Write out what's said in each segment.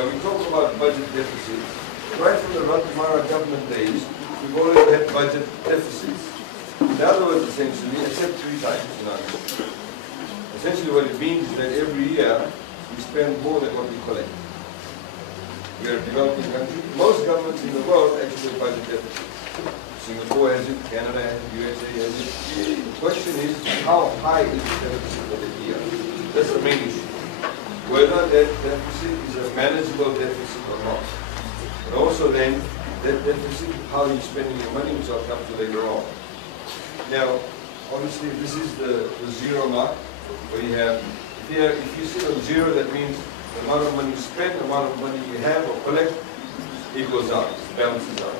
Now we talk about budget deficits. Right from the Ratnamara government days, we've always had budget deficits. In other words, essentially, except 3 times in our history. Essentially what it means is that every year we spend more than what we collect. We are a developing country. Most governments in the world actually have budget deficits. Singapore has it, Canada has it, USA has it. The question is, how high is the deficit for the year? That's the main issue. Whether that deficit is a manageable deficit or not. And also then, that deficit, how you're spending your money, which I'll come to later on. Now, obviously this is the zero mark, where you have, if you sit on zero, that means the amount of money you spend, the amount of money you have or collect, it goes out, it balances out.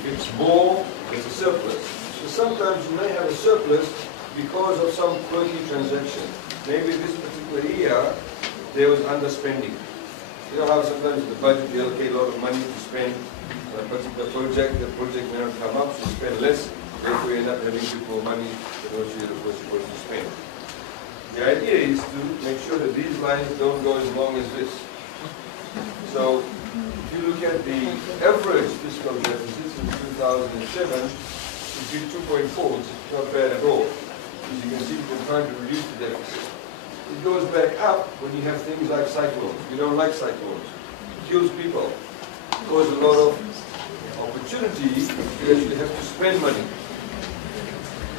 If it's more, it's a surplus. So sometimes you may have a surplus because of some quirky transaction. Maybe this particular year, there was underspending. You know how sometimes in the budget they allocate a lot of money to spend on a particular project, the project may not come up, so you spend less, therefore you end up having a bit more money than what you were supposed to spend. The idea is to make sure that these lines don't go as long as this. So, if you look at the average fiscal deficit in 2007, it's been 2.4, which is not bad at all. As you can see, we've been trying to reduce the deficit. It goes back up when you have things like cyclones. We don't like cyclones. It kills people. It causes a lot of opportunity. You actually have to spend money.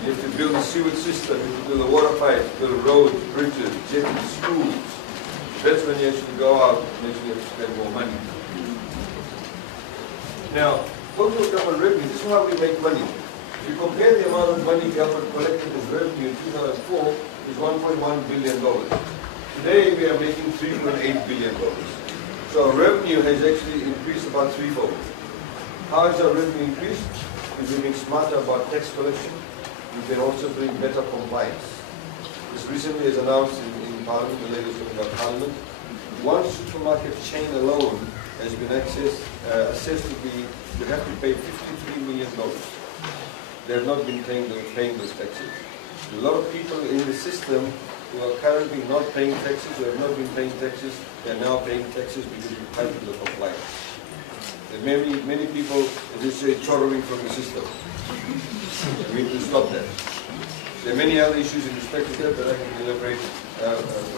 You have to build a sewage system, you have to build a water pipe, build roads, bridges, jetties, schools. That's when you actually go out and actually have to spend more money. Now, total government revenue, this is how we make money. If you compare the amount of money government collected as revenue in 2004, is $1.1 billion. Today we are making $3.8 billion. So our revenue has actually increased about threefold. How has our revenue increased? Because we've been smarter about tax collection. We've been also doing better compliance. This recently is announced in Parliament, the latest talking about Parliament. One supermarket chain alone has been assessed to be, you have to pay $53 million. They have not been paying those taxes. A lot of people in the system who are currently not paying taxes, who have not been paying taxes, they are now paying taxes because we tightened the compliance. There are many people, as they say, chortering from the system. We need to stop that. There are many other issues in respect to that that I can elaborate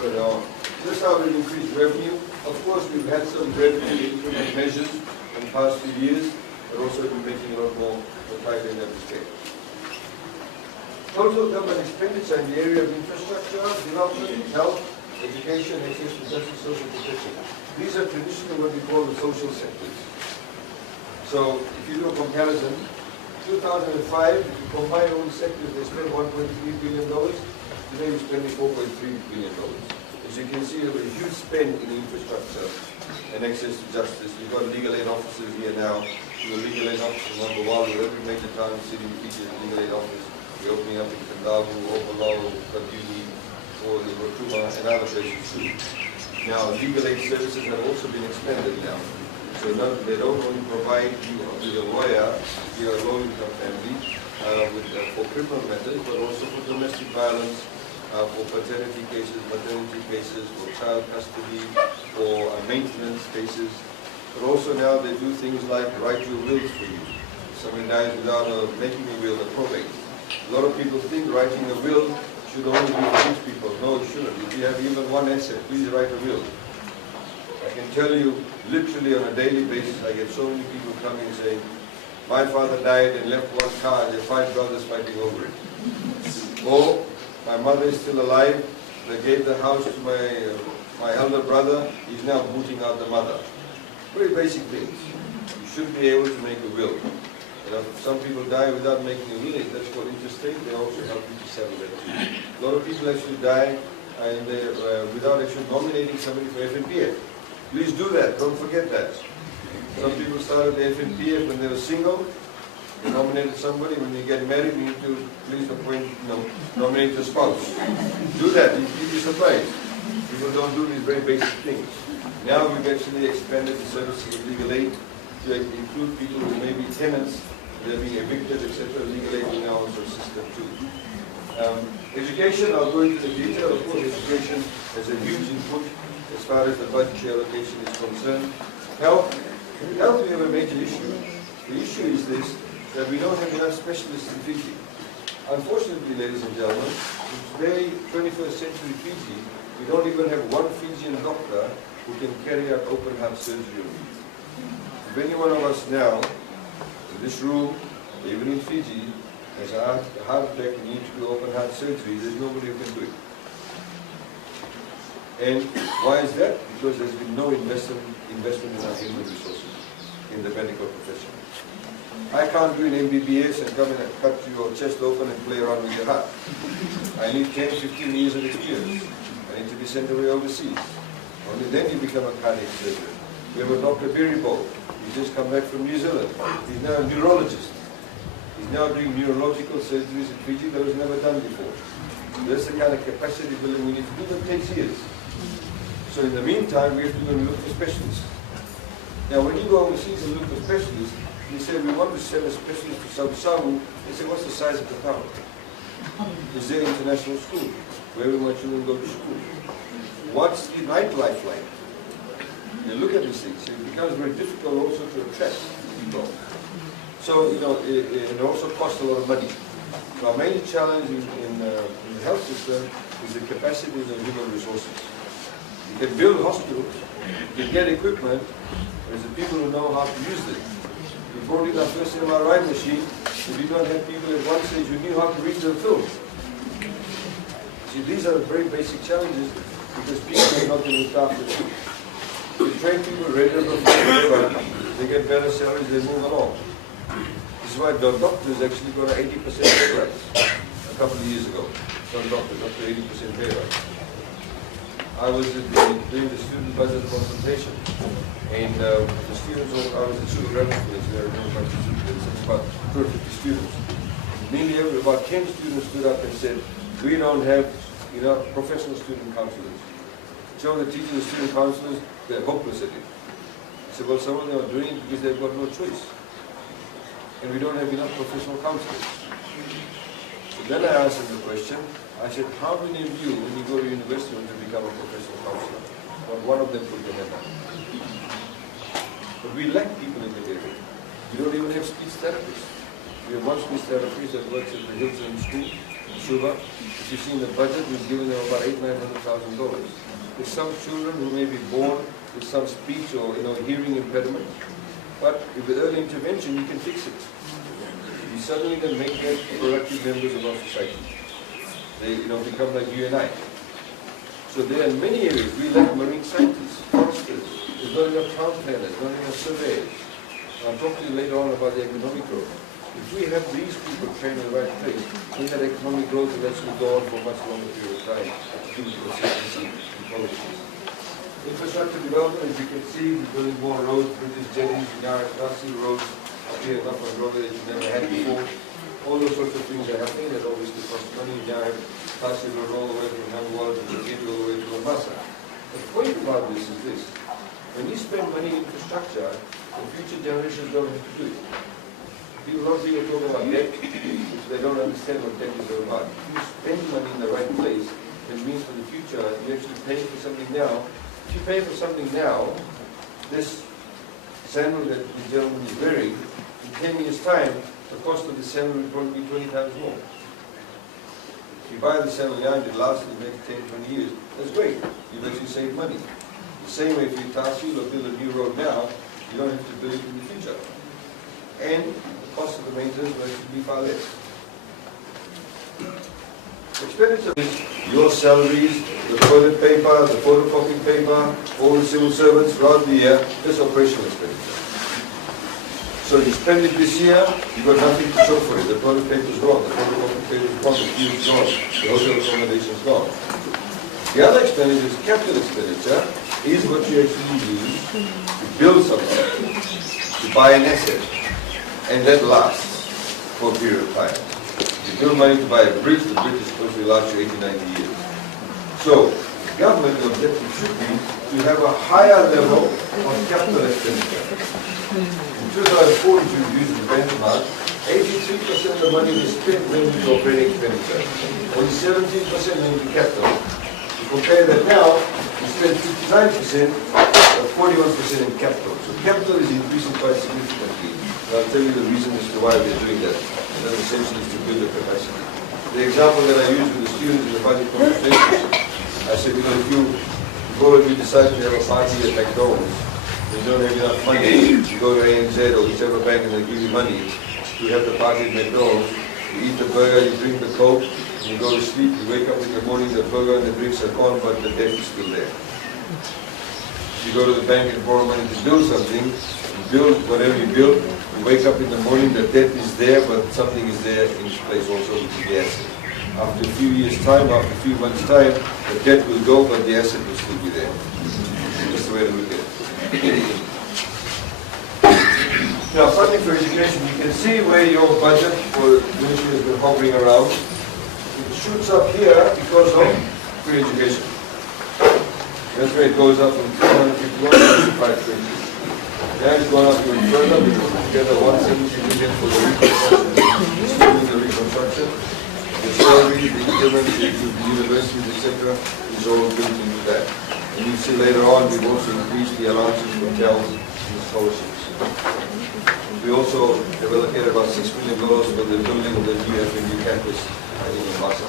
further on. This is how we increase revenue. Of course, we've had some revenue increment measures in the past few years, but also we're making a lot more tighter in that respect. Total government expenditure in the area of infrastructure, development, health, education, access to justice, social protection. These are traditionally what we call the social sectors. So, if you do a comparison, 2005, if you combine all the sectors, they spent $1.3 billion. Today we're spending $4.3 billion. As you can see, we have a huge spend in infrastructure and access to justice. We've got legal aid officers here now. We've got legal aid officers in Wangawali, every major town, city, features a legal aid office. We're opening up in Kandavu, Opalao, Kaduni, or the Rotuma, and other places too. Now, legal aid services have also been expanded now. So they don't only provide you with a lawyer, if you're a low-income family, for criminal matters, but also for domestic violence, for paternity cases, maternity cases, for child custody, for maintenance cases. But also now they do things like write your wills for you. If somebody dies without making a will, a probate. A lot of people think writing a will should only be for rich people. No, it shouldn't. If you have even one asset, please write a will. I can tell you, literally on a daily basis, I get so many people coming and saying, my father died and left one car, and there are 5 brothers fighting over it. Or, my mother is still alive, they gave the house to my elder brother, he's now booting out the mother. Very basic things. You should be able to make a will. You know, if some people die without making a will, that's called interstate, they also help you to settle that too. A lot of people actually die and without actually nominating somebody for FNPF. Please do that, don't forget that. Some people started the FNPF when they were single, they nominated somebody. When you get married, you need to please appoint, nominate your spouse. Do that, you'll be surprised. People don't do these very basic things. Now we've actually expanded the services of legal aid to include people who may be tenants, they're being evicted, etc. Legal aid will now also assist them too. Education, I'll go into the detail. Of course, education has a huge input as far as the budgetary allocation is concerned. Health, we have a major issue. The issue is this, that we don't have enough specialists in Fiji. Unfortunately, ladies and gentlemen, in today, 21st century Fiji, we don't even have one Fijian doctor who can carry out open heart surgery. If any one of us now, in this room, even in Fiji, has a heart attack and needs to do open heart surgery, there's nobody who can do it. And why is that? Because there's been no investment in our human resources in the medical profession. I can't do an MBBS and come in and cut your chest open and play around with your heart. I need 10, 15 years of experience. I need to be sent away overseas. Only then you become a cardiac surgeon. We have a Dr. Biribol. He's just come back from New Zealand. He's now a neurologist. He's now doing neurological surgeries in Fiji that was never done before. That's the kind of capacity building we need to do. That takes years. So in the meantime, we have to go and look for specialists. Now, when you go overseas and look for specialists, you say, we want to send a specialist to South Savu. They say, what's the size of the town? Is there international school? Where will my children go to school? What's the nightlife like? You look at these things. It becomes very difficult also to attract people. So, you know, it also costs a lot of money. So our main challenge in the health system is the capacity of the human resources. You can build hospitals, you can get equipment, but it's the people who know how to use them. We brought in our first MRI machine, we did not have people at one stage who knew how to read the film. See, these are very basic challenges because people are not been looked after. We train people ready they get better salaries, they move along. This is why the doctors actually got an 80% pay rise a couple of years ago. Some doctors up to 80% pay rise. I was doing the student budget consultation, and the students, I was at Super Grammar School, there are about 250 students. Nearly about 10 students stood up and said, we don't have professional student counselors. Some of the teachers and student counselors, they're hopeless at it. I said, well, some of them are doing it because they've got no choice. And we don't have enough professional counselors. So then I asked them the question, I said, how many of you, when you go to university, want to become a professional counselor? Not one of them put their hand up. But we lack people in the area. We don't even have speech therapists. We have one speech therapist that works at the Hilton School in Suva. If you see in the budget, we've given them about $800,000, $900,000. There's some children who may be born with some speech or hearing impairment, but with early intervention, you can fix it. You suddenly then make them productive members of our society. They become like you and I. So there are many areas. We lack marine scientists, foresters. There's not enough town planners, not enough surveyors. I'll talk to you later on about the economic growth. If we have these people trained in the right place, then that economic growth will actually go on for a much longer period of time due to consistency in policies. Infrastructure development, as you can see, we're building more roads, bridges, jetties, Nyarra roads, up here in Upper Road that you never had before. All those sorts of things are happening that obviously cost money. Now have Tasi Road all the way from Hamwal to Kiri all the way to Mombasa. The point about this is this. When you spend money in infrastructure, the future generations don't have to do it. People don't think talk about debt, which they don't understand what debt is all about. If you spend money in the right place, it means for the future, you're actually paying for something now. If you pay for something now, this sandal that the gentleman is wearing, in 10 years' time, the cost of the sandal will probably be 20 times more. If you buy the sandal now and it lasts the next 10, 20 years, that's great. You've actually saved money. The same way if you Tahsil or build a new road now, you don't have to build it in the future. And the cost of the maintenance will actually be far less. Expenditure is your salaries, the toilet paper, the photocopying paper, all the civil servants throughout the year, that's operational expenditure. So you spend it this year, you've got nothing to show for it. The toilet paper is gone, the photocopying paper is gone, the fuel is gone, the hotel accommodation is gone. The other expenditure is capital expenditure, is what you actually use to build something, to buy an asset, and that lasts for a period of time. You build money to buy a bridge, the bridge is supposed to last you 80, 90 years. So, government objective should be to have a higher level of capital expenditure. In 2004, you used the benchmark, 83% of the money we spent went into operating expenditure. Only 17% went into capital. You compare that now, we spent 59%, but 41% in capital. So capital is increasing quite significantly. And I'll tell you the reason as to why we're doing that. And that essentially is to build the capacity. The example that I use with the students in the budget conversations, I said, if you decide to have a party at McDonald's, you don't have enough money, you go to ANZ or whichever bank and they give you money to have the party at McDonald's, you eat the burger, you drink the Coke, and you go to sleep, you wake up in the morning, the burger and the drinks are gone, but the debt is still there. You go to the bank and borrow money to build something, you build whatever you build, you wake up in the morning, the debt is there, but something is there in place also, which is the asset. After a few years' time, after a few months' time, the debt will go, but the asset will still be there. That's the way to look at it. Now, funding for education, you can see where your budget for ministry has been hovering around. It shoots up here because of free education. That's where it goes up from 351 to 520. Then it's gone up even further. We put together 170 million for the reconstruction, including the reconstruction. The salary, the equipment, the universities, etc., is all built into that. And you see later on, we've also increased the allowances for hotels and scholarships. We also have allocated about $6 million for the building of the new FNU campus in Mombasa.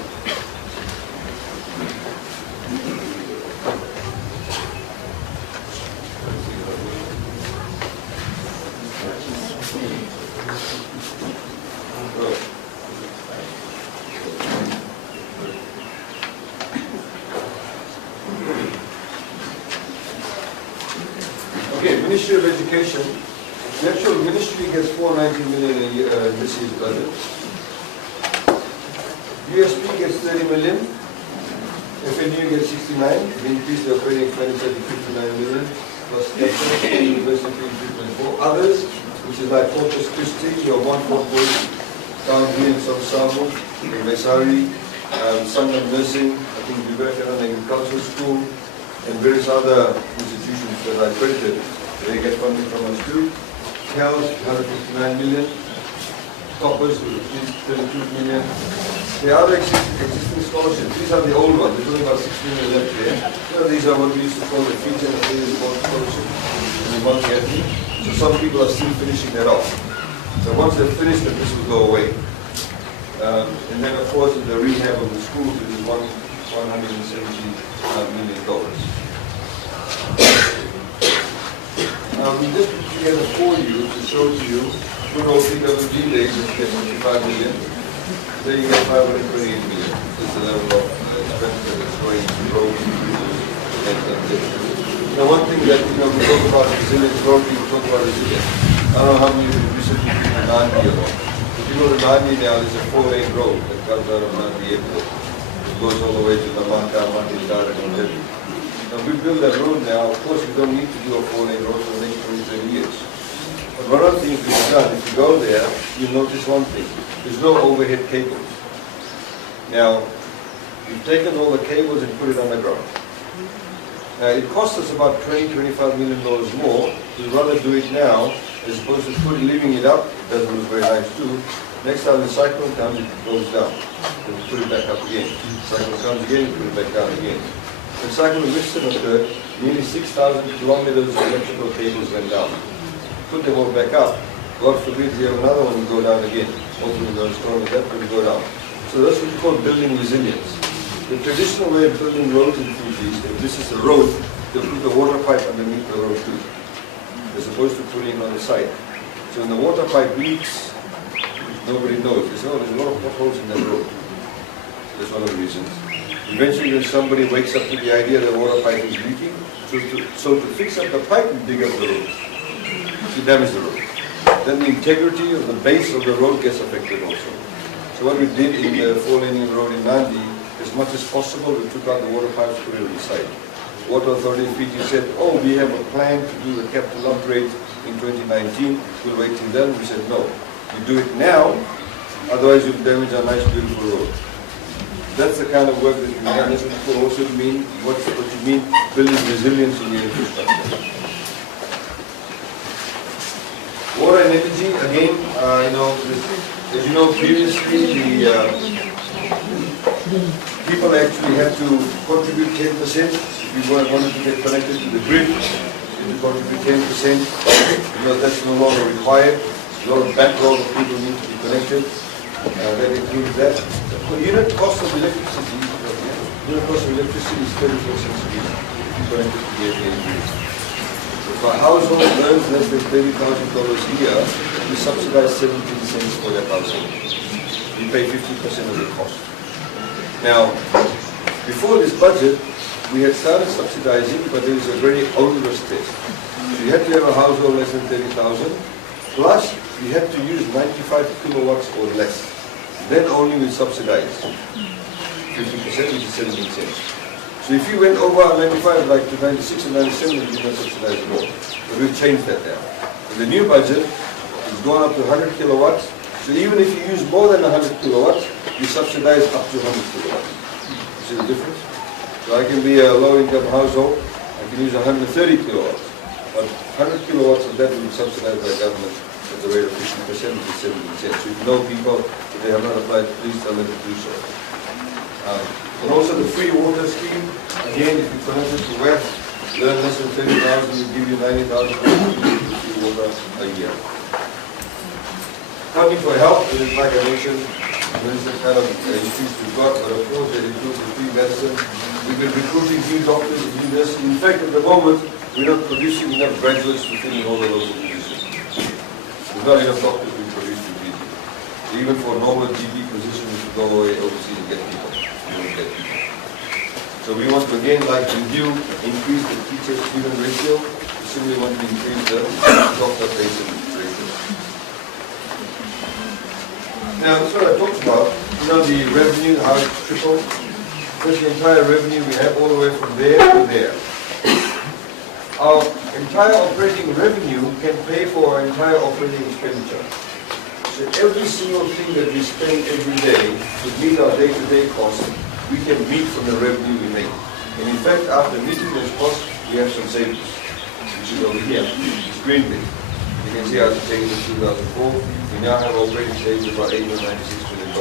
Okay, Ministry of Education. The actual ministry gets $490 million a year in this year's budget. USP gets $30 million. FNU gets 69. We increased the operating expenditure to 59 million. Plus capital, university 3.4. Others, which is like Corpus Christi, your Montfort Boys, down here in South Savo, in Mesari, Sangam Nursing, I think Vivekananda Agricultural School, and various other institutions that are accredited. They get funding from us too. Health, 159 million. Toppers, 32 million. The other existing scholarships, these are the old ones. There's only about 6 million left there. These are what we used to call the feature and the scholarship in the monthly. So some people are still finishing that off. So once they're finished, then this will go away. And then of course the rehab of the schools, which is $170 million. We just put together for you to show to you good old PWG days, which get 55 million. Then you get 528 million. This is the level of expenditure that's going to grow. Now one thing that we talk about resilience, road people talk about resilience. I don't know how many of you recently been to Nandi or not. If you go to Nandi now, there's a 4-lane road that comes out of Nandi Airport. It goes all the way to Namaka, Manditara, and Delhi. Now we build that road now, of course we don't need to do a 4-lane road for the next 20 years. But one of the things we've done, if you go there, you'll notice one thing. There's no overhead cables. Now, we've taken all the cables and put it underground. Now, it costs us about $20–25 million more. We'd rather do it now as opposed to leaving it up. It doesn't look very nice too. Next time the cyclone comes, it goes down. Then put it back up again. Cyclone comes again, put it back down again. When Cyclone Winston occurred, nearly 6,000 kilometers of electrical cables went down. Put them all back up. God forbid you have another one will go down again. Hopefully not as strong as that will go down. So that's what we call building resilience. The traditional way of building roads in Fiji is if this is a road, they put the water pipe underneath the road too, as opposed to putting it on the side. So when the water pipe leaks, nobody knows. There's a lot of potholes in that road. That's one of the reasons. Eventually when somebody wakes up to the idea that the water pipe is leaking, so to fix up the pipe, we dig up the road. To damage the road. Then the integrity of the base of the road gets affected also. So what we did in the 4-lane road in Nandi, as much as possible, we took out the water pipes, put it on the side. Water Authority in Fiji said, oh, we have a plan to do the capital upgrade in 2019. We'll wait till then. We said, no. You do it now, otherwise you'll damage a nice, beautiful road. That's the kind of work that we've done. That's what people also mean, what you mean, building resilience in your infrastructure. Water and energy, again, as you know, previously the people actually had to contribute 10%. If you wanted to get connected to the grid, you had to contribute 10%. That's no longer required. A lot of backlog of people need to be connected. That includes that. The unit cost of electricity, is 34 cents a year if you connected to the grid. If a household earns less than $30,000 a year, we subsidize 17 cents for that household. You pay 50% of the cost. Now, before this budget, we had started subsidizing, but there was a very onerous test. So you had to have a household less than 30,000, plus you had to use 95 kilowatts or less. Then only we subsidize 50%, which is 17 cents. So if you went over 95, like to 96 and 97, you did not subsidize at all. But we've changed that now. In the new budget, it's gone up to 100 kilowatts. So even if you use more than 100 kilowatts, you subsidize up to 100 kilowatts. You see the difference? So I can be a low-income household, I can use 130 kilowatts. But 100 kilowatts of that will be subsidized by government at the rate of 50%, which is 17 cents. So if you know people, if they have not applied, please tell them to do so. And also the free water scheme, again, if you connect it to WEF, learn less than 30,000, we give you 90,000 free water a year. Funding for health, it is like I mentioned, this is the kind of issues we've got, but of course that includes the free medicine. We've been recruiting new doctors and new nurses. In fact, at the moment, we're not producing enough graduates to fill in all the local positions. There's not enough doctors being produced in GP. Even for normal GP positions, we should go away overseas and get people. So we want to again review, increase the teacher-student ratio. We simply want to increase the doctor-patient ratio. Now that's what I talked about. The revenue, how it's tripled. That's the entire revenue we have all the way from there to there. Our entire operating revenue can pay for our entire operating expenditure. So every single thing that we spend every day to meet our day-to-day costs, we can meet from the revenue we make. And in fact, after meeting those costs, we have some savings, which is over here. It's green bit. You can see how it's taken in 2004. We now have operating savings of about $896 million.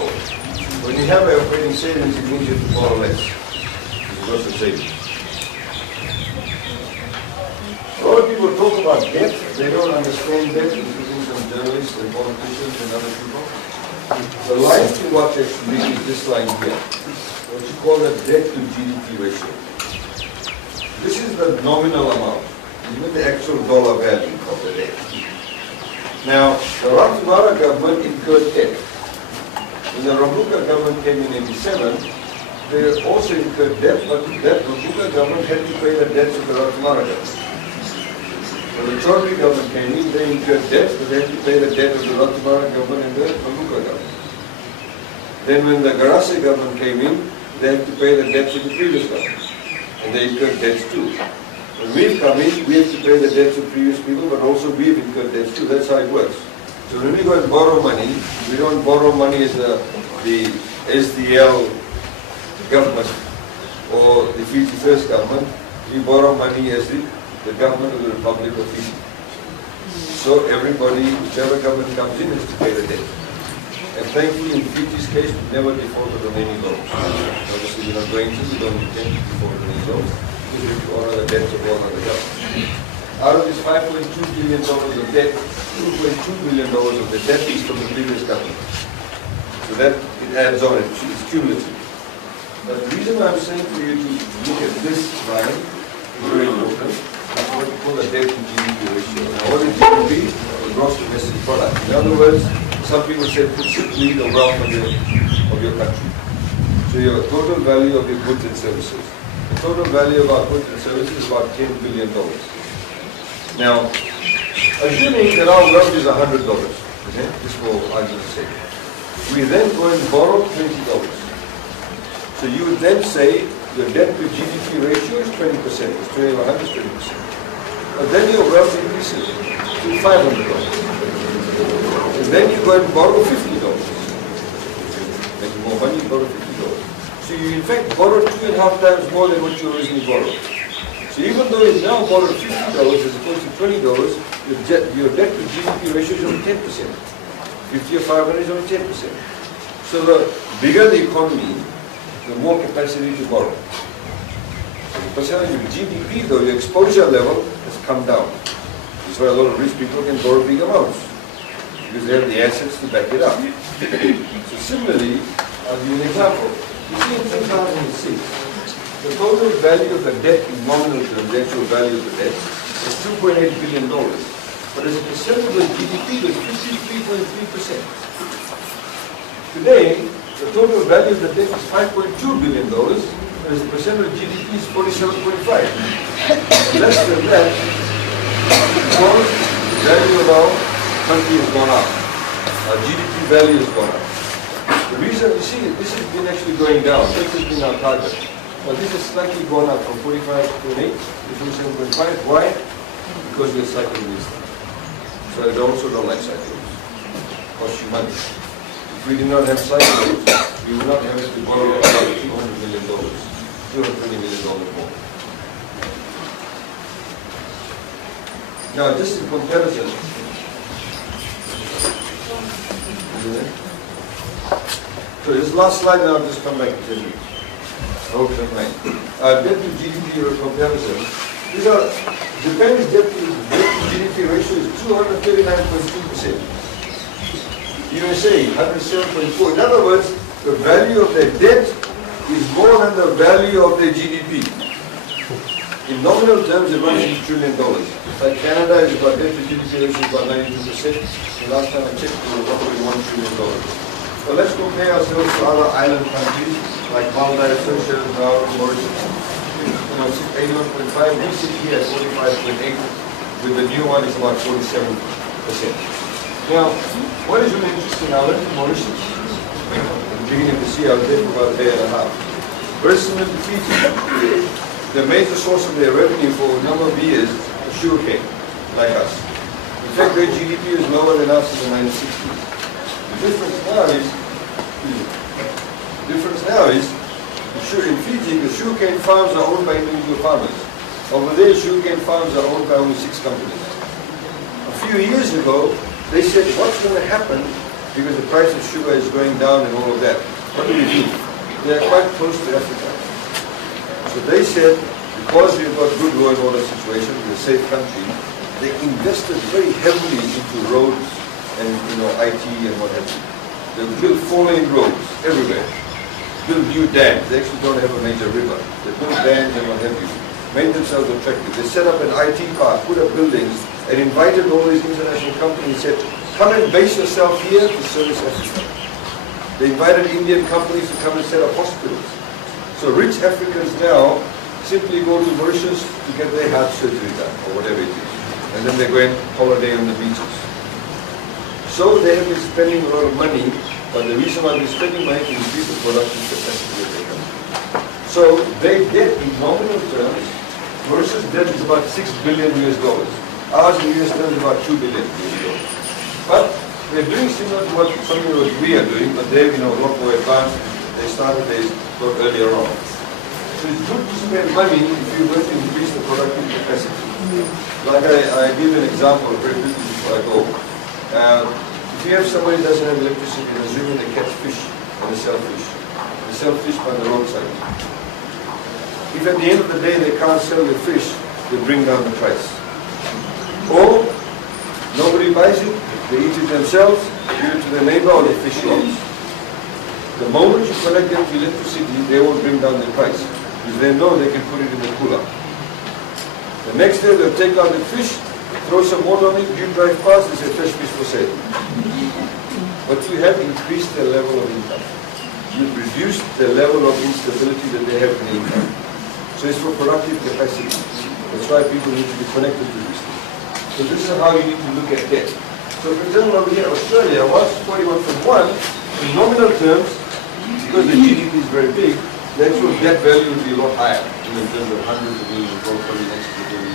When you have operating savings, it means you have to borrow less. It's lots of savings. A lot of people talk about debt. They don't understand debt, including some journalists and politicians and other people. The line to watch actually is this line here. What you call the debt to GDP ratio. This is the nominal amount, even the actual dollar value of the debt. Now, the Rathmara government incurred debt. When the Rabuka government came in '87, they also incurred debt, but that Rabuka government had to pay the debts of the Rathmara government. When the Chaudhry government came in, they incurred debt, but they had to pay the debt of the Rathmara government and the Rabuka government. Then when the Garase government came in, they had to pay the debts of the previous government. And they incurred debts too. When we've come in, we have to pay the debts of previous people, but also we've incurred debts too. That's how it works. So when we go and borrow money, we don't borrow money as the SDL government or the Fiji First government. We borrow money as the government of the Republic of Fiji. So everybody, whichever government comes in, has to pay the debt. And thankfully, in Fiji's case, we never defaulted on any loans. Obviously, we're not going to, we don't intend to default on any loans, because we have to honor the debts of all other governments. Out of this $5.2 billion of debt, $2.2 billion of the debt is from the previous government. So that, it adds on, it's cumulative. But the reason I'm saying for you to look at this line is very important. That's what we call the debt to GDP ratio. Now, what is GDP? The gross domestic product. In other words, some people say put simply the wealth of your country. So your total value of your goods and services. The total value of our goods and services is about $10 billion. Now, assuming that our wealth is $100, okay, just for argument's sake, we then go and borrow $20. So you would then say your debt to GDP ratio is 20%, it's 100 is 20%. But then your wealth increases to $500. And then you go and borrow $50. Make more money, you borrow $50. So you in fact borrow 2.5 times more than what you originally borrowed. So even though you now borrowed $50 as opposed to $20, your debt to GDP ratio is only 10%. 50 or 500 is only 10%. So the bigger the economy, the more capacity to borrow. So the percentage of GDP, though, your exposure level has come down. That's why a lot of rich people can borrow big amounts, because they have the assets to back it up. So similarly, I'll give you an example. You see in 2006, the total value of the debt in nominal terms, the actual value of the debt, is $2.8 billion. But as a percent of the GDP, it was 53.3%. Today, the total value of the debt is $5.2 billion, but as a percent of GDP is 47.5. Less than that, because the value of our country has gone up. Our GDP value has gone up. The reason, you see, this has been actually going down. This has been our target. But this has slightly gone up from 45.8 to 47.5. Why? Because we are cycling these things. So I also don't like cycles. Cost you money. If we did not have cycles, we would not have to borrow about $200 million, $220 million more. Now, just in comparison, so this last slide, now I'll just come back and tell you. I hope you don't mind. Debt to GDP comparison. These are Japan's debt to GDP ratio is 239.2%. USA 107.4. In other words, the value of their debt is more than the value of their GDP. In nominal terms, it runs in $1 trillion. Like Canada is about debt to GDP ratio is about 92%. The last time I checked, it was roughly $1 trillion. So let's compare ourselves to other island countries like Maldives, Seychelles, Nauru, Mauritius. 81.5, we sit here at 45.8, with the new one is about 47%. Now, what is really interesting, I went to Mauritius at the beginning of this year. I was there for about a day and a half. Very similar to Fiji. The major source of their revenue for a number of years was sugarcane, like us. In fact, their GDP is lower than us in the 1960s. The difference now is, in Fiji, the sugarcane farms are owned by individual farmers. Over there, sugarcane farms are owned by only 6 companies. A few years ago, they said, what's going to happen because the price of sugar is going down and all of that? What do we do? They are quite close to Africa. So they said, because we've got good law and order situation, we're a safe country, they invested very heavily into roads and IT and what have you. They built 4-lane roads everywhere. Build new dams. They actually don't have a major river. They build dams and what have you. Made themselves attractive. They set up an IT park, put up buildings, and invited all these international companies and said, come and base yourself here to service Africa. They invited Indian companies to come and set up hospitals. So rich Africans now simply go to Mauritius to get their heart surgery done, or whatever it is. And then they go and holiday on the beaches. So they have been spending a lot of money, but the reason why they're spending money is to increase the production capacity of their country. So their debt in nominal terms, Mauritius' debt is about $6 billion US. Ours in US terms is about $2 billion US. But they're doing similar to something that we are doing, but they're a lot more advanced. They started their work earlier on. So it's good to spend money if you want to increase the productive capacity. Like I give an example very quickly before I go. If you have somebody who doesn't have electricity, assuming they catch fish and they sell fish. They sell fish by the roadside. If at the end of the day they can't sell the fish, they bring down the price. Or nobody buys it, they eat it themselves, give it to their neighbor or they fish lots. The moment you connect them to electricity, they won't bring down the price because they know they can put it in the cooler. The next day they'll take out the fish, throw some water on it, you drive past, they say fresh fish for sale. But you have increased their level of income. You've reduced the level of instability that they have in income. So it's for productive capacity. That's why people need to be connected to these things. So this is how you need to look at debt. So for example, over here, Australia, once 41.1, in nominal terms, because the GDP is very big, the actual debt value will be a lot higher in terms of hundreds of millions of dollars, probably next to $1 billion.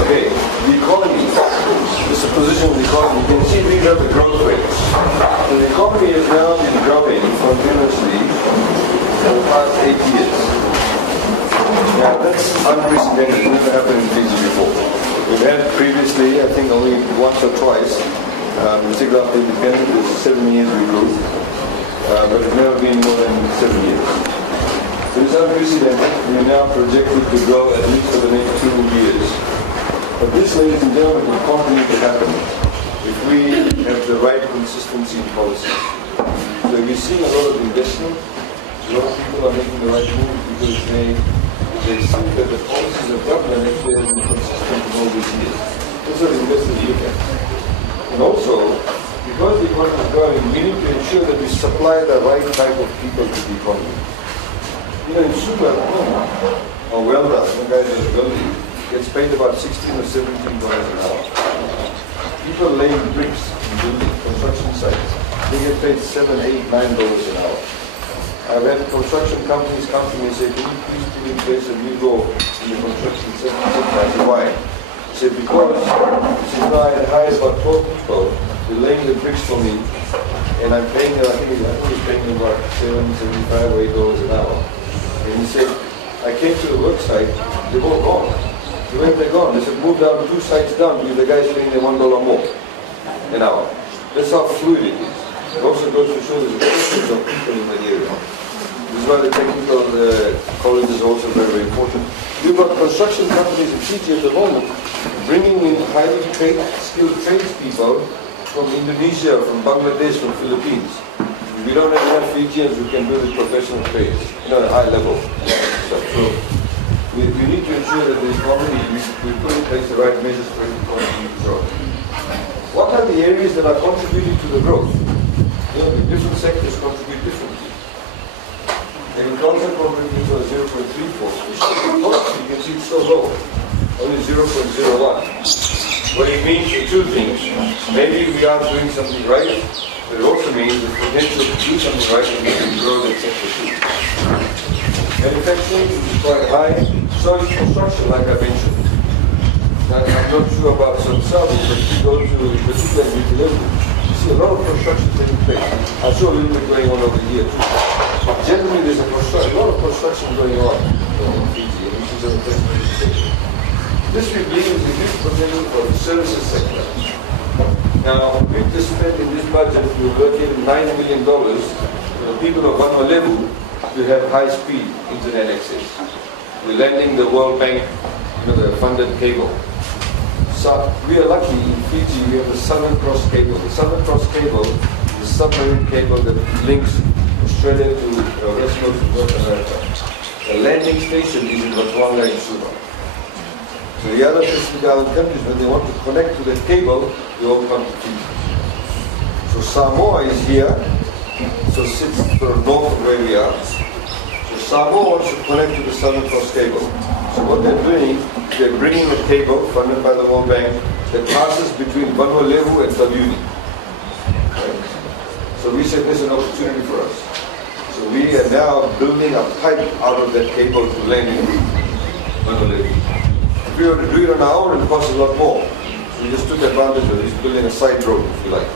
Okay, the economy. This is the position of the economy. You can see these are the growth rates. So the economy has now been growing continuously for the past 8 years. Now that's unprecedented. It's never happened in Fiji before. We've had previously, I think only once or twice, particularly after independence, it was 7 years we grew, but it's never been more than 7 years. So it's unprecedented. We're now projected to grow at least for the next 2 years. But this, ladies and gentlemen, will continue to happen if we have the right consistency in policy. So we're seeing a lot of investment. A lot of people are making the right move because they see that the policies of government actually have been consistent in all these years. That's what investors look at. And also, because the economy is growing, we need to ensure that we supply the right type of people to the economy. You know, in super or welder, some guys are welding, gets paid about $16 or $17 an hour. People laying bricks in building construction sites, they get paid $7, $8, $9 an hour. I've had construction companies come to me and say, can you please put in place a new law in the construction sector? I said, why? I said, because I hired about 12 people, they're laying the bricks for me, and I'm paying them, I think he's paying them about $7, $75 or $8 an hour. And he said, I came to the work site, they're all gone. So where have they gone? They said, move down 2 sites down because the guy's paying them $1 more an hour. That's how fluid it is. It also goes to show there's a shortage of people in the area. This is why the technical college is also very, very important. We've got construction companies in Fiji at the moment bringing in highly skilled tradespeople from Indonesia, from Bangladesh, from Philippines. We don't have enough Fijians who can do the professional trades, at a high level. So we need to ensure that the economy, we put in place the right measures for the economy to grow. What are the areas that are contributing to the growth? The different sectors contribute differently. Agriculture contributes to 0.34. You can see it's so low, only 0.01. What it means are 2 things. Maybe we are doing something right, but it also means the potential to do something right and we can grow that sector too. Manufacturing is quite high, so is construction, like I mentioned. Now, I'm not sure about some Saudi, but if you go to particularly level, you see a lot of construction taking place. I saw a little bit going on over here too. Generally, there's a lot of construction going on in Fiji, and this is a sector. This we believe is a huge potential for the services sector. Now, we anticipate in this budget we will allocate $9 million for the people of Vanuatu to have high-speed internet access. We're lending the World Bank, the funded cable. So we are lucky in Fiji. We have the Southern Cross cable. The Southern Cross cable is a submarine cable that links Australia to the rest of North America. The landing station is in Botswana and Suva. So the other Pacific Island countries, when they want to connect to that cable, they all come to Fiji. So Samoa is here, so sits sort of north of where we are. So Samoa wants to connect to the Southern Cross cable. So what they're doing, they're bringing a cable funded by the World Bank that passes between Vanuatu and Tabuini. Right? So we said there's an opportunity for us. So we are now building a pipe out of that cable to land in Vanuatu. If we were to do it on our own, it costs a lot more. So we just took advantage of it, just building a side road, if you like.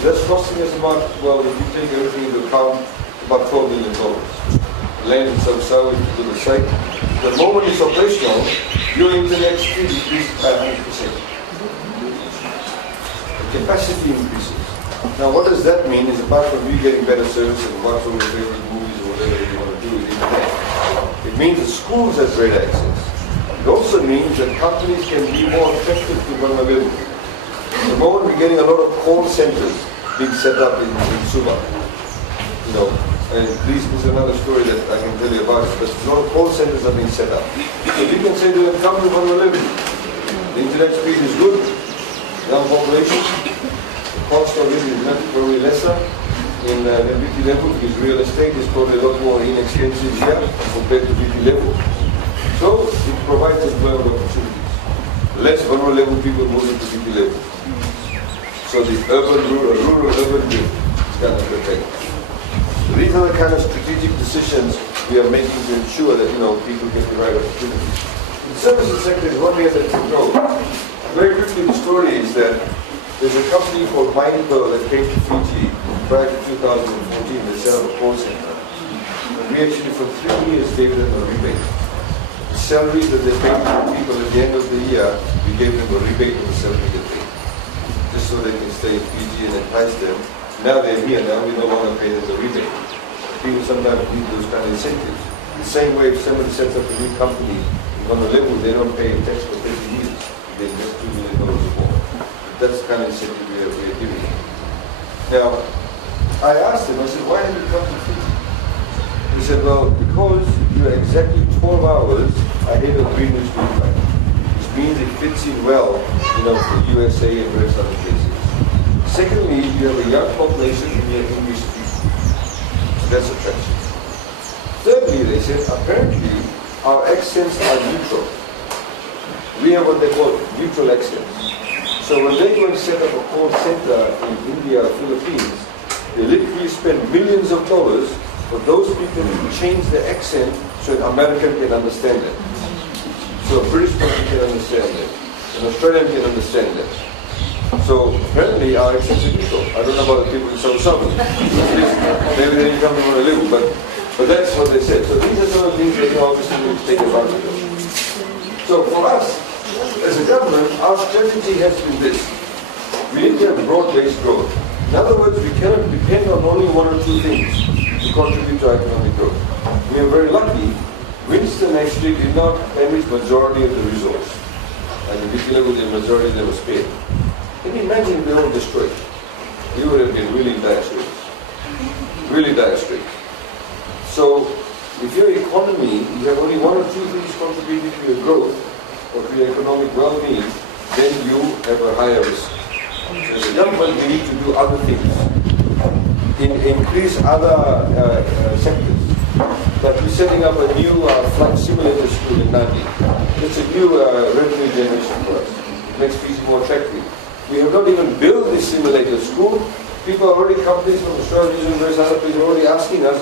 So that's costing us about, well, if you take everything into account, about $12 million. Land in Sabsawi to the site. The moment it's operational, your internet speed increases by 100%. The capacity increases. Now what does that mean is apart from you getting better service and watch all your favorite movies or whatever you want to do with the internet, it means that schools have greater access. It also means that companies can be more effective to Vanuatu. At the moment we're getting a lot of call centers being set up in Suva. And this is another story that I can tell you about, but a lot of call centers are being set up. So we can say to them, come to Vanuatu. The internet speed is good, young population, the cost of it is probably lesser in VP level because real estate is probably a lot more inexpensive here compared to VP level. So it provides employment opportunities. Less Vanuatu people move into VP level. So the rural-urban grid is kind of the thing. These are the kind of strategic decisions we are making to ensure that people get the right opportunities. The services sector is one area that can grow. Very quickly, the story is that there's a company called Mindpearl that came to Fiji prior to 2014. They set up a call center. And we actually, for 3 years, gave them a rebate. salaries that they paid to people at the end of the year, we gave them a rebate on the salary they paid, just so they can stay in Fiji and entice them. Now they're here, now we no longer pay them the rebate. People sometimes need those kind of incentives. The same way if somebody sets up a new company in Honolulu, they don't pay tax for 30 years. They invest $2 million or more. That's the kind of incentive we are giving. Now, I asked them, I said, why have you come to Fiji? He said, well, because you are exactly 12 hours ahead of Greenwich Mean Time, which means it fits in well, for USA and various other places. Secondly, you have a young population and you have English speakers. So that's attraction. Thirdly, they said, apparently, our accents are neutral. We have what they call neutral accents. So when they go and set up a call center in India or Philippines, they literally spend millions of dollars for those people to change their accent so an American can understand it. So a British person can understand it. An Australian can understand it. So apparently our accents are neutral. I don't know about the people in South Southern. Maybe they didn't come to Honolulu, but that's what they said. So these are some of the things that obviously we need to take advantage of. So for us, as a government, our strategy has been this. We need to have broad-based growth. In other words, we cannot depend on only one or two things to contribute to economic growth. We are very lucky. Winston actually did not damage majority of the resource. And if you look at the majority that was paid. Can you imagine if they were destroyed? We would have been really dire straits. Really dire straits. So, if your economy, you have only one or two things contributing to your growth or to your economic well-being, then you have a higher risk. So as a government, we need to do other things. Increase other sectors. Like we're setting up a new flight simulator school in Nadi. It's a new revenue generation for us. It makes Fiji more attractive. We have not even built this simulator school. People are already, companies from Australia and various other places are already asking us,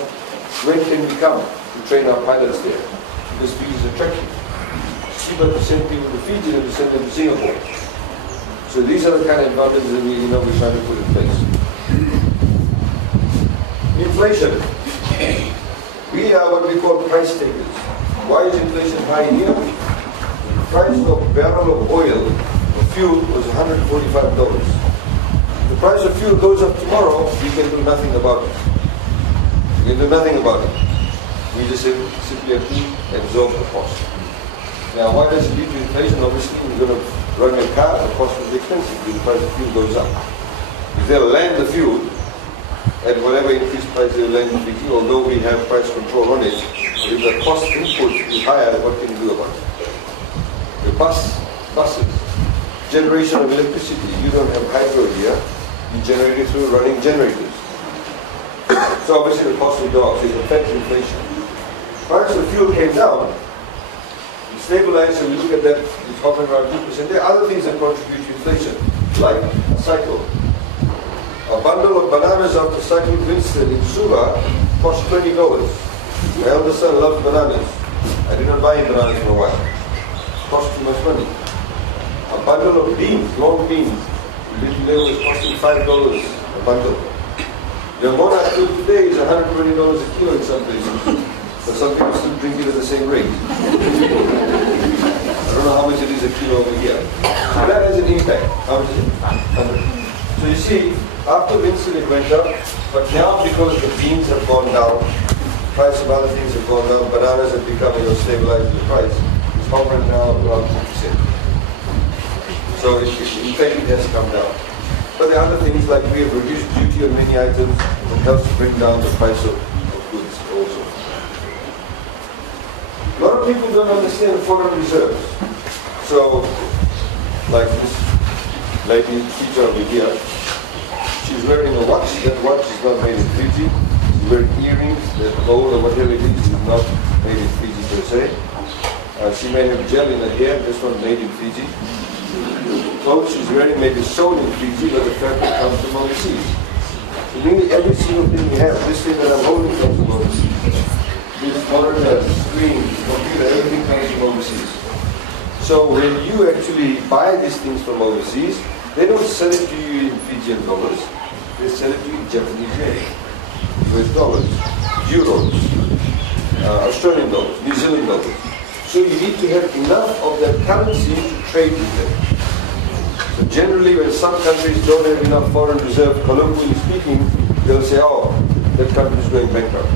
when can we come to train our pilots there? Because Fiji is attractive. It's cheaper to send people to Fiji than to send them to Singapore. So these are the kind of advantages that we're trying to put in place. Inflation. We are what we call price takers. Why is inflation high here? The price of a barrel of oil or fuel was $145. The price of fuel goes up tomorrow, we can do nothing about it. We can do nothing about it. We just simply have to absorb the cost. Now, why does it lead to inflation? Obviously, we're going to run your car, the cost will be expensive, the price of fuel goes up. If they'll land the fuel at whatever increased price they'll land in Fiji, although we have price control on it, but if the cost input is higher, what can you do about it? The buses, generation of electricity, you don't have hydro here, you generate it through running generators. So obviously the cost will go up, so it affects inflation. Price of fuel came down, stabilized, and we look at that, it's hovering around 2%. There are other things that contribute to inflation, like a cycle. A bundle of bananas after cycling Winston in Suva cost $20. My eldest son loves bananas. I did not buy him bananas for a while. It cost too much money. A bundle of beans, long beans, was costing $5 a bundle. Your monarch food today is $120 a kilo in some places. But some people still drink it at the same rate. I don't know how much it is a kilo over here. So that has an impact. How much is it? So you see, after Winston it went up, but now because the beans have gone down, price of other things have gone down, bananas have become stabilized the price, it's hovering now around 2%. So in fact it has come down. But there are other things like we have reduced duty on many items, it helps to bring down the price of goods also. A lot of people don't understand foreign reserves. So, like this lady teacher over here, she's wearing a watch. That watch is not made in Fiji. She's wearing earrings, that gold or whatever it is not made in Fiji per se. She may have gel in her hair, that's not made in Fiji. Clothes she's wearing may be sewn in Fiji, but the fabric comes from overseas. So nearly every single thing we have, this thing that I'm holding comes from overseas. This monitor, screen, computer, everything comes from overseas. So when you actually buy these things from overseas, they don't sell it to you in Fijian dollars. They sell it to you in Japanese yen, US dollars, euros, Australian dollars, New Zealand dollars. So you need to have enough of that currency to trade with them. So generally, when some countries don't have enough foreign reserve, colloquially speaking, they'll say, oh, that country is going bankrupt.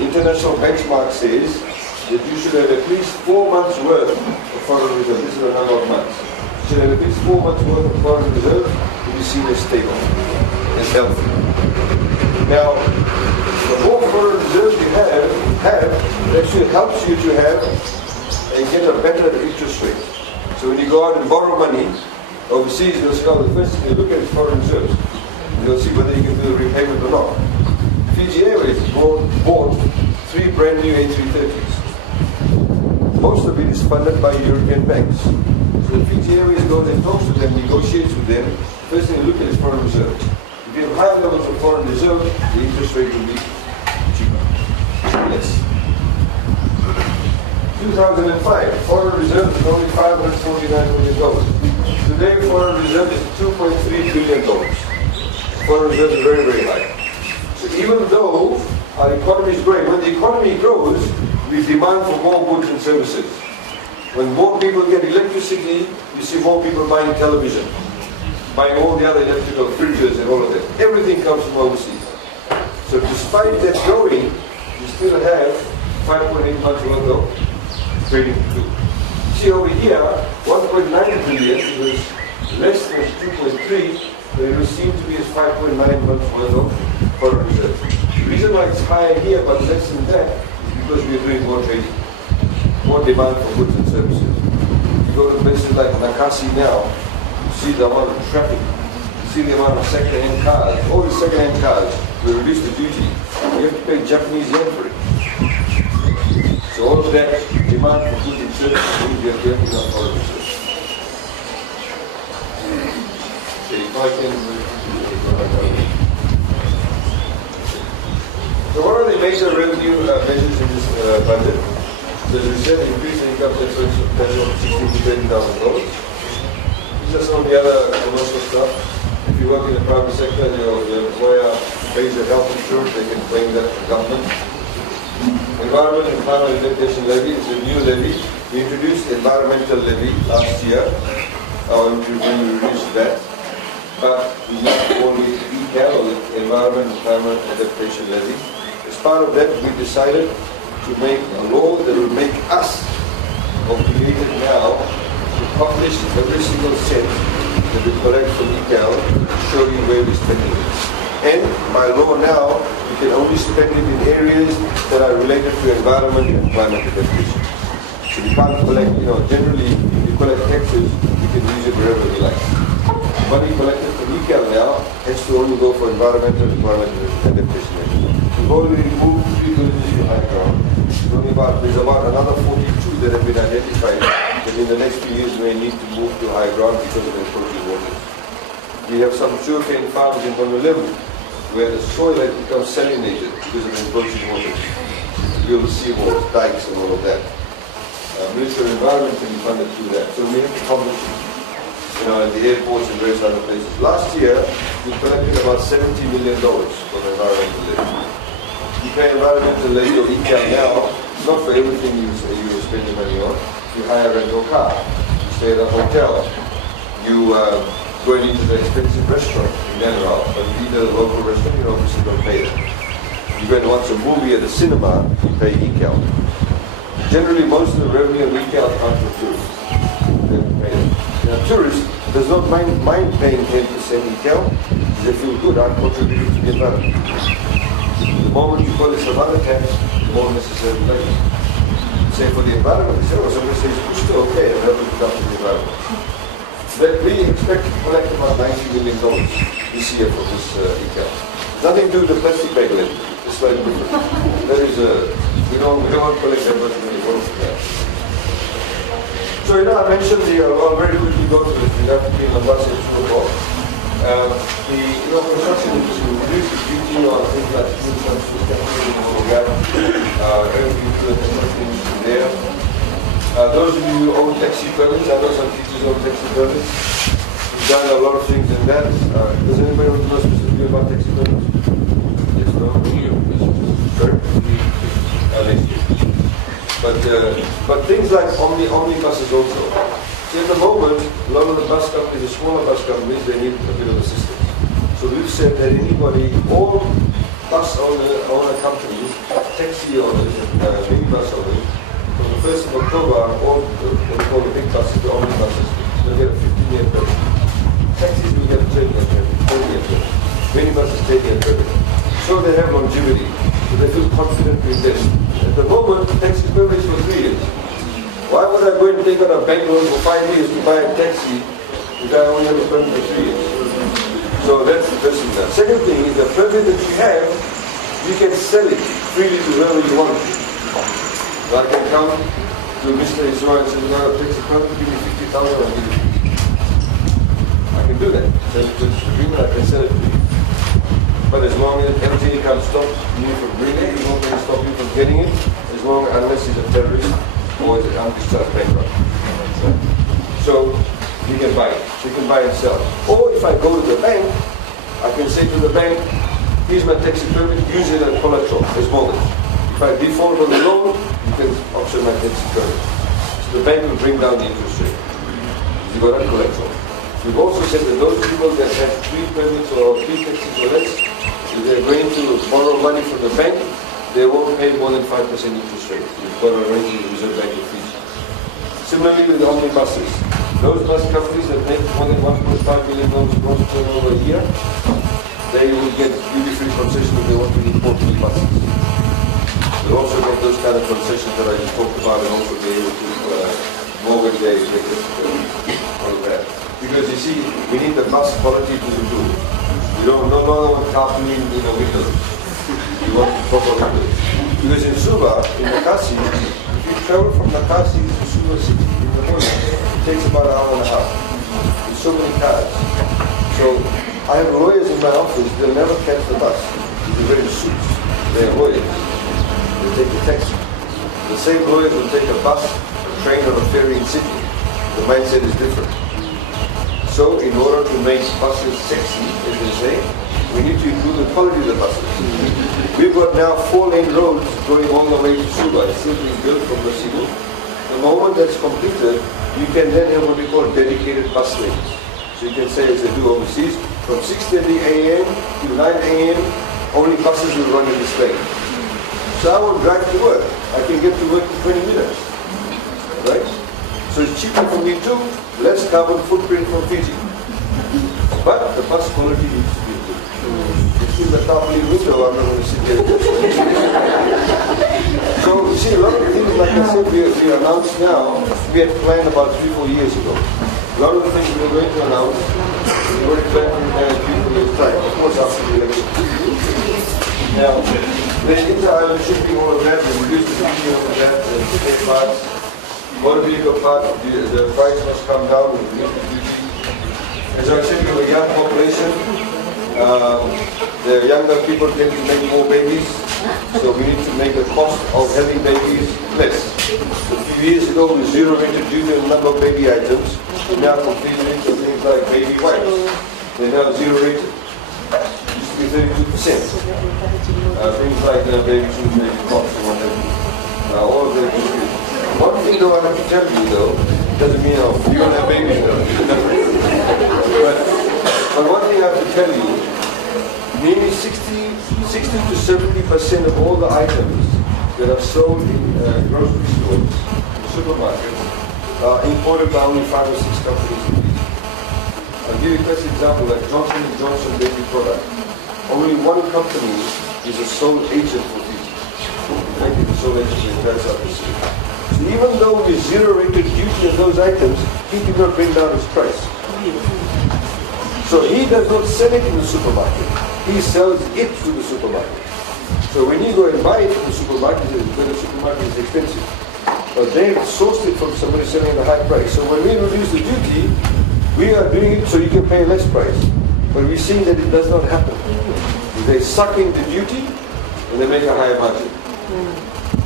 International benchmark says that you should have at least 4 months worth of foreign reserve. This is a number of months. You should have at least 4 months worth of foreign reserve to be seen as stable, as healthy. Now, the more foreign reserves you have, it actually helps you to have and get a better interest rate. So when you go out and borrow money overseas, you'll see, the first thing you look at is foreign reserves. You'll see whether you can do the repayment or not. Fiji Airways bought 3 brand new A330s. Most of it is funded by European banks. So if Fiji Airways goes and talks to them, negotiates with them, first thing you look at is foreign reserves. If you have higher levels of foreign reserve, the interest rate will be cheaper. Yes. 2005, foreign reserve is only $549 million. Today, foreign reserve is $2.3 billion. Foreign reserve is very, very high. So even though our economy is growing, when the economy grows, we demand for more goods and services. When more people get electricity, you see more people buying television, buying all the other electrical fridges and all of that. Everything comes from overseas. So despite that growing, you still have 5.8 months worth of trading to do. See over here, 1.9 billion, it was less than 2.3, but it was seen to be as 5.9 months worth of foreign reserve. The reason why it's higher here but less than that is because we are doing more trading, more demand for goods and services. You go to places like Nakasi now, you see the amount of traffic, you see the amount of second-hand cars. All the second-hand cars, we reduced the duty. You have to pay Japanese yen for it. So all of that demand for goods and services means you have to have enough foreign reserves. Okay, if I can... So what are the major revenue measures in this budget? So as we said, increase the income tax rate of $16,000 to $20,000. These are some of the other commercial stuff. If you work in the private sector, your employer pays your health insurance, they can claim that from government. Environment and Climate Adaptation Levy is a new levy. We introduced environmental levy last year. We reduced that. But we not only ECAL, or the Environment and Climate Adaptation Levy. As part of that, we decided to make a law that will make us obligated now to publish every single cent that we collect from ECAL to show you where we're spending it. And by law now, we can only spend it in areas that are related to environment and climate adaptation. So we can't collect, generally, if you collect taxes, you can use it wherever you like. Money collected from ECAL now has to only go for environmental and climate adaptation. We've already moved 3 villages to high ground. There's about another 42 that have been identified that in the next few years may need to move to high ground because of encroaching waters. We have some sugarcane farms in Honolulu where the soil has become salinated because of encroaching waters. You'll see more dikes and all of that. Ministry of Environment can be funded through that. So we have to publish at the airports and various other places. Last year, we collected about $70 million from environmental levy. You pay environmental levy or ECAL now, not for everything you spend your money on. You hire a rental car, you stay at a hotel, you go and eat at an expensive restaurant in general, but if you eat at a local restaurant, you obviously don't pay it. You go and watch a movie at the cinema, you pay ECAL. Generally, most of the revenue of ECAL comes from tourists. Now, tourists does not mind paying 10% ECAL. They feel good, I'm contributing to the environment. The moment you call it some other tax, the more necessary pay. Say for the environment, they say, oh, somebody says, it's still okay, and that will come to the environment. That we expect to collect about $90 million this year for this ECAL. Nothing to do with the plastic bag levy. It's like different. That is we don't want to collect that much money for that. So I mentioned I'll very quickly go to this. We have to be in the bus at 2 o'clock. The construction industry reduces duty on things like food substitutes, everything to the construction industry there. Those of you who own taxi permits, I know some teachers own taxi permits. We've done a lot of things in that. Does anybody want to know specifically about taxi permits? Yes, no? Sorry? Next year. But things like omnibuses also. See, at the moment, a lot of the bus companies, the smaller bus companies, they need a bit of assistance. So we've said that anybody, all bus owner companies, taxi owners, minibus owners, from the 1st of October, all what we call the big buses, the omnibuses, will get a 15-year permit. Taxis will get a 30-year permit, 40-year permit. Minibuses 10-year permit. So they have longevity. So they feel confident to invest. At the moment, taxi permits for 3 years. Why would I go and take out a bank loan for 5 years to buy a taxi if I only have a permit for 3 years? So that's the first thing. The second thing is the permit that you have, you can sell it freely to whoever you want. So I can come to Mr. Israel and say, "No, taxi permit, give me 50,000, I'll give you 50. I can do that. Sell it to the agreement, I can sell it to you. But as long as MTA can't stop you from bringing it, you won't stop you from getting it, unless he's a terrorist or is an undischarged bankrupt. So you can buy it. You can buy and sell. Or if I go to the bank, I can say to the bank, here's my taxi permit, use it as collateral, as mortgage. If I default on the loan, you can option my taxi permit. So the bank will bring down the interest rate. You got that collateral. We've also said that those people that have 3 permits or 3 taxis or less, if they're going to borrow money from the bank, they won't pay more than 5% interest rate. You've got to arrange the Reserve Bank of fees. Similarly with the omnibuses. Those bus companies that make more than $1.5 million gross turnover a year, they will get duty-free concession if they want to import 3 buses. They'll also get those kind of concessions that I just talked about and also be able to mortgage their all of that. Because you see, we need the bus quality to improve. We don't want carpooling in the windows. We want proper windows. Because in Suva, in Nakasi, if you travel from Nakasi to Suva City in the morning, it takes about an hour and a half. With so many cars. So I have lawyers in my office, they'll never catch the bus. They're wearing suits. They're lawyers. They take a taxi. The same lawyers will take a bus, a train, or a ferry in Sydney. The mindset is different. So in order to make buses sexy, as they say, we need to improve the quality of the buses. We've got now 4-lane roads going all the way to Suva. It's still being built from the city. The moment that's completed, you can then have what we call dedicated bus lanes. So you can say, as they do overseas, from 6:30 a.m. to 9 a.m., only buses will run in this lane. So I won't drive to work. I can get to work in 20 minutes. Right? So it's cheaper for me too, less carbon footprint from Fiji. But the bus quality needs to be good. If in the tarpaulin window, I'm not going to sit here. So you see, a lot of things, like I said, we announced now, we had planned about 3-4 years ago. A lot of the things we were going to announce, we were planned to 3-4 years time, of course after the election. Now, the inter-island shipping, all of that, we reduced the shipping of that, the spare parts. Motor vehicle part, the price must come down. As I said, we have a young population. The younger people tend to make more babies, so we need to make the cost of having babies less. A few years ago, we zero-rated due to the number of baby items. We now completely into things like baby wipes. They're now zero-rated. Used to be 32%. Things like baby shoes, baby tops, and what have you. All of them. One thing though I have to tell you though, doesn't mean you don't have babies now. but one thing I have to tell you, nearly 60 to 70% of all the items that are sold in grocery stores, supermarkets, are imported by only 5 or 6 companies in Fiji. I'll give you a first example, like Johnson & Johnson baby product. Only one company is a sole agent for Fiji. In fact, it's a sole agent in South Pacific. So even though we zero-rated duty on those items, he did not bring down his price. So he does not sell it in the supermarket. He sells it to the supermarket. So when you go and buy it from the supermarket, the supermarket is expensive. But they've sourced it from somebody selling at a high price. So when we reduce the duty, we are doing it so you can pay a less price. But we're seeing that it does not happen. They suck in the duty and they make a higher margin.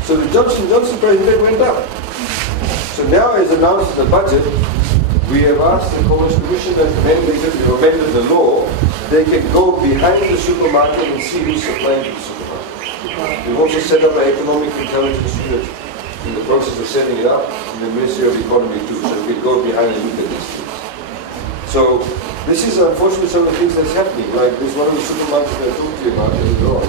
So the Johnson & Johnson price went up. So now, as announced in the budget, we have asked the Commerce Commission that when they have amended the law, they can go behind the supermarket and see who's supplying to the supermarket. We've also set up an economic intelligence unit in the process of setting it up in the Ministry of Economy too, so we go behind and look at these things. So this is unfortunately some of the things that's happening. Like this one of the supermarkets that I told you about in the door.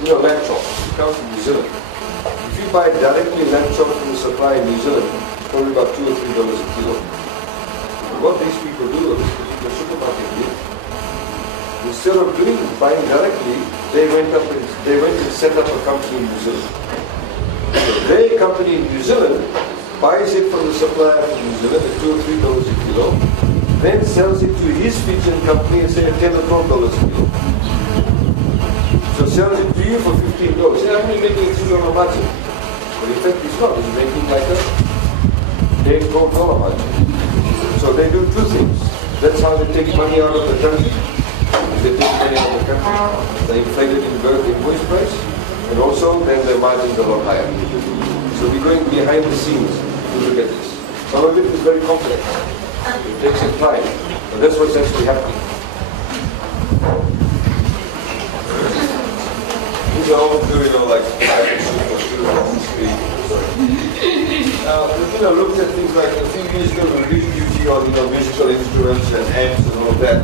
You know, lamb chops. It comes from New Zealand. If you buy directly lamb chops from the supplier in New Zealand, it's probably about $2 or $3 a kilo. But what these people do, or this particular supermarket do, instead of buying directly, they went and set up a company in New Zealand. So their company in New Zealand buys it from the supplier from New Zealand at $2 or $3 a kilo, then sells it to his Fijian company and say at $10 or $12 a kilo. So sells it to you for $15. Say, I'm only making $2 margin. But in fact, it's not. He's making like a $10, $12 margin. So they do two things. That's how they take money out of the country. They take money out of the country. They inflate it in the invoice price. And also, then their margins are a lot higher. So we're going behind the scenes to look at this. Some of it is very complex. It takes some time. But that's what's actually happening. These are all doing, like, looked at things like a few years ago, we reduced duty on, musical instruments and amps and all that.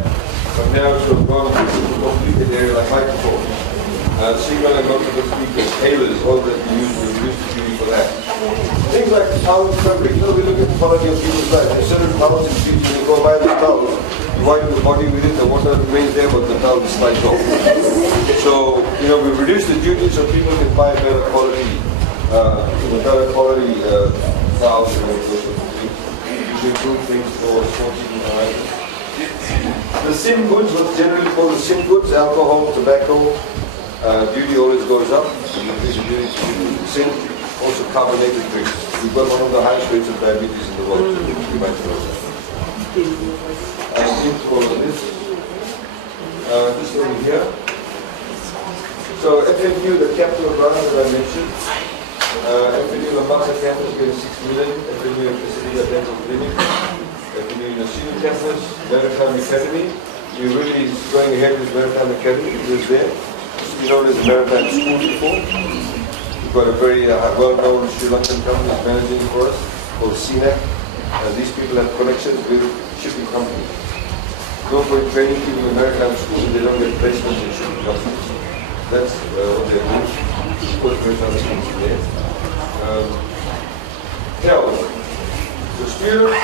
But now it's gone to a completed area like microphones. Signal and multiple speakers, tailors, all that we use the duty for that. Things like towel fabric. We look at the quality of people's life. There's certain towels in Fiji, you go buy the towels, you wipe the body with it, the water remains there, but the towel is sliced off. So, we reduce the duty so people can buy better quality, towels and those sorts of things. To improve things for smoking items. The SIM goods, what's generally called the SIM goods, alcohol, tobacco, duty always goes up. Increase the duty to SIM. Also carbonated drinks. We've got one of the highest rates of diabetes in the world. You might know that. All of this. This over here. So FNU, the capital grant that I mentioned. FNU Mombasa campus getting 6 million. FNU Pacifica Dental Clinic. FNU Nasino campus. Maritime Academy. We're really going ahead with Maritime Academy. It was there. You know, there's a Maritime School before. We've got a very well-known Sri Lankan company managing for us called CNAC. These people have connections with shipping companies. No point training people in maritime schools if they don't get placements in shipping companies. That's what they're doing. Put maritime schools in there. The student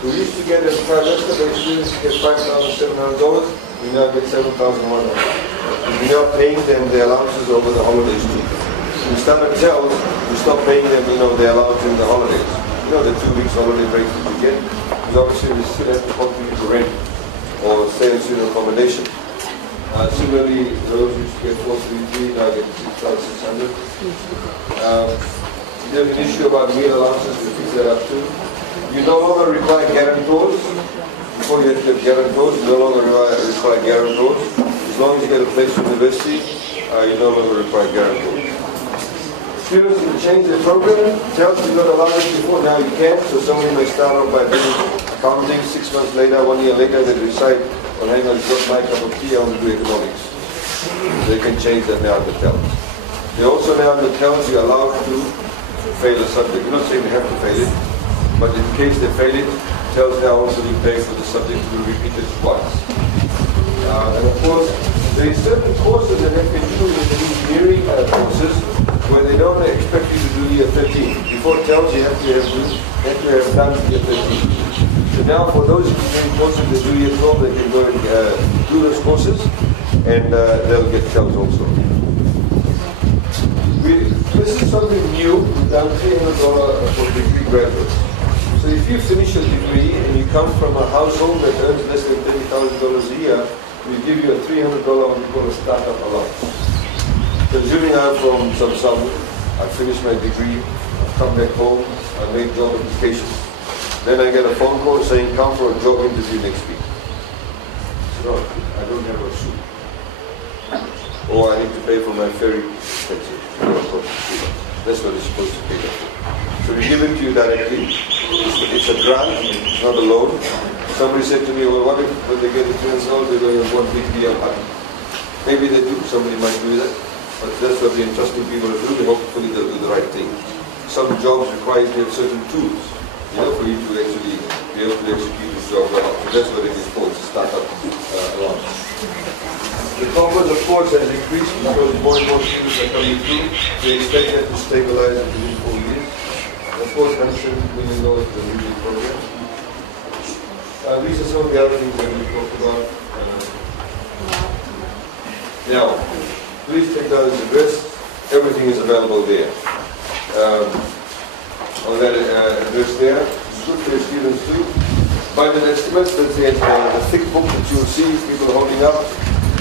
who used to get a trimester, the students get $5,700, we now get $7,100. We're now paying them their allowances over the holidays too. We start at TELS, we stop paying them, their allowance in the holidays. The 2 weeks holiday break that we get. Because obviously we still have to contribute to rent or stay in student accommodation. Similarly, those who used to get 433 now get 6,600. There's an issue about meal allowances, we fix that up too. You no longer require guarantors. Before you had to have guarantors, you no longer require guarantors. As long as you get a place from the university, you no longer require guarantors. Students can change their program. TELS you not allowed it before, now you can. So somebody may start off by doing accounting, 6 months later, 1 year later, they decide, well, hang on, it's not my cup of tea, I want to do economics. They can change that now in the TELS. They also now in the TELS, you're allowed to fail a subject. You're not saying they have to fail it, but in case they fail it, TELS now also you pay for the subject to be repeated twice. And of course, there are certain courses that have been doing in the engineering courses where they don't expect you to do year 13. Before TELS, you have to have done year 13. So now for those engineering courses that do year 12, they can go and do those courses and they'll get TELS also. This is something new. We've done $300 for degree graduates. So if you finish a degree and you come from a household that earns less than $30,000 a year, we give you a $300 what we call a startup allowance. So assuming I'm from some, I finished my degree, I've come back home, I made job applications. Then I get a phone call saying come for a job interview next week. So I don't have a suit. Or I need to pay for my ferry expenses. That's what it's supposed to pay for. So we give it to you directly. It's a grant, it's not a loan. Somebody said to me, well, what if when they get the $300, they're going to have one big deal party? Maybe they do, somebody might do that. But that's what we're entrusting people to do. Hopefully they'll do the right thing. some jobs require you to have certain tools, you know, for you to actually be able to execute this job well. So that's what it is called, it's a startup launch. The conference, of course, has increased because more and more students are coming through. We expect that to stabilize within 4 years. And of course, $170 million is the new program. These are some of the other things that we talked about. Now, please take down this address. Everything is available there. On that address there, it's good for your students too. Budget estimates, that's the thick book that you'll see people holding up.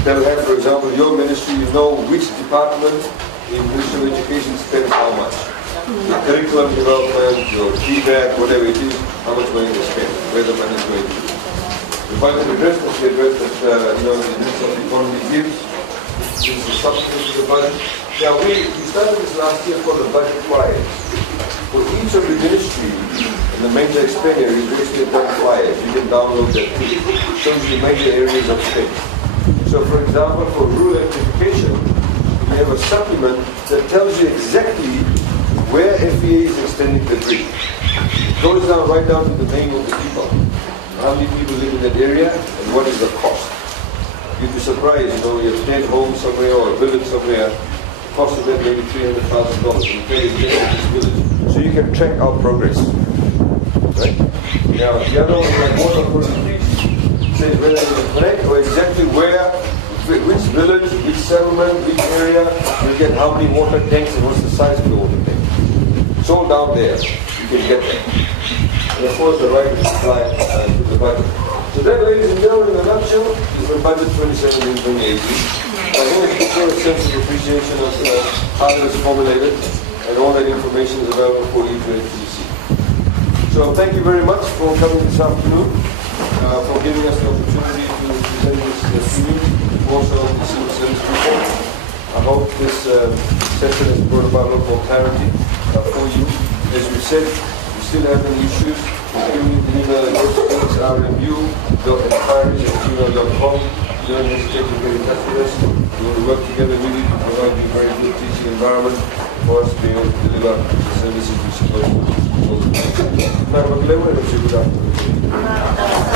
They'll have, for example, your ministry, you know which department in Ministry of Education spends how much. Your curriculum development, your feedback, whatever it is, how much money they spend, where the money is going to. The budget address, that's the address that, the Ministry of Economy gives. This is the substance of the budget. Now, we started this last year called the budget flyers. For each of the ministry and the major expenditure, is basically a budget flyer. You can download that too. It shows you the major areas of spend. So, for example, for rural electrification, we have a supplement that tells you exactly where FEA is extending the grid. It goes down right down to the name of the people. How many people live in that area and what is the cost. You'd be surprised, you have 10 homes somewhere or a village somewhere, the cost of that maybe $300,000. You pay the this village. So you can track our progress. Right? Now, the other one is like water quality. Says whether it's correct or exactly where, which village, which settlement, which area, you get how many water tanks and what's the size of the water tank. It's all down there. You can get that. And of course the right to apply to the budget. So that, ladies and gentlemen, in a nutshell, is the budget 2017-2018. I hope you show a sense of appreciation of how it was formulated and all that information is available for you to see. So thank you very much for coming this afternoon. For giving us the opportunity to present this to you, also the civil service report. I hope this session has brought about a lot more clarity for you. As we said, we still have any issues. We're giving you the email address, rmu.inquiries@gmail.com. Don't hesitate to get in touch with us. We want to work together with you to provide you a very good teaching environment for us to be able to deliver the services we're supposed to. Madam Clever, good afternoon.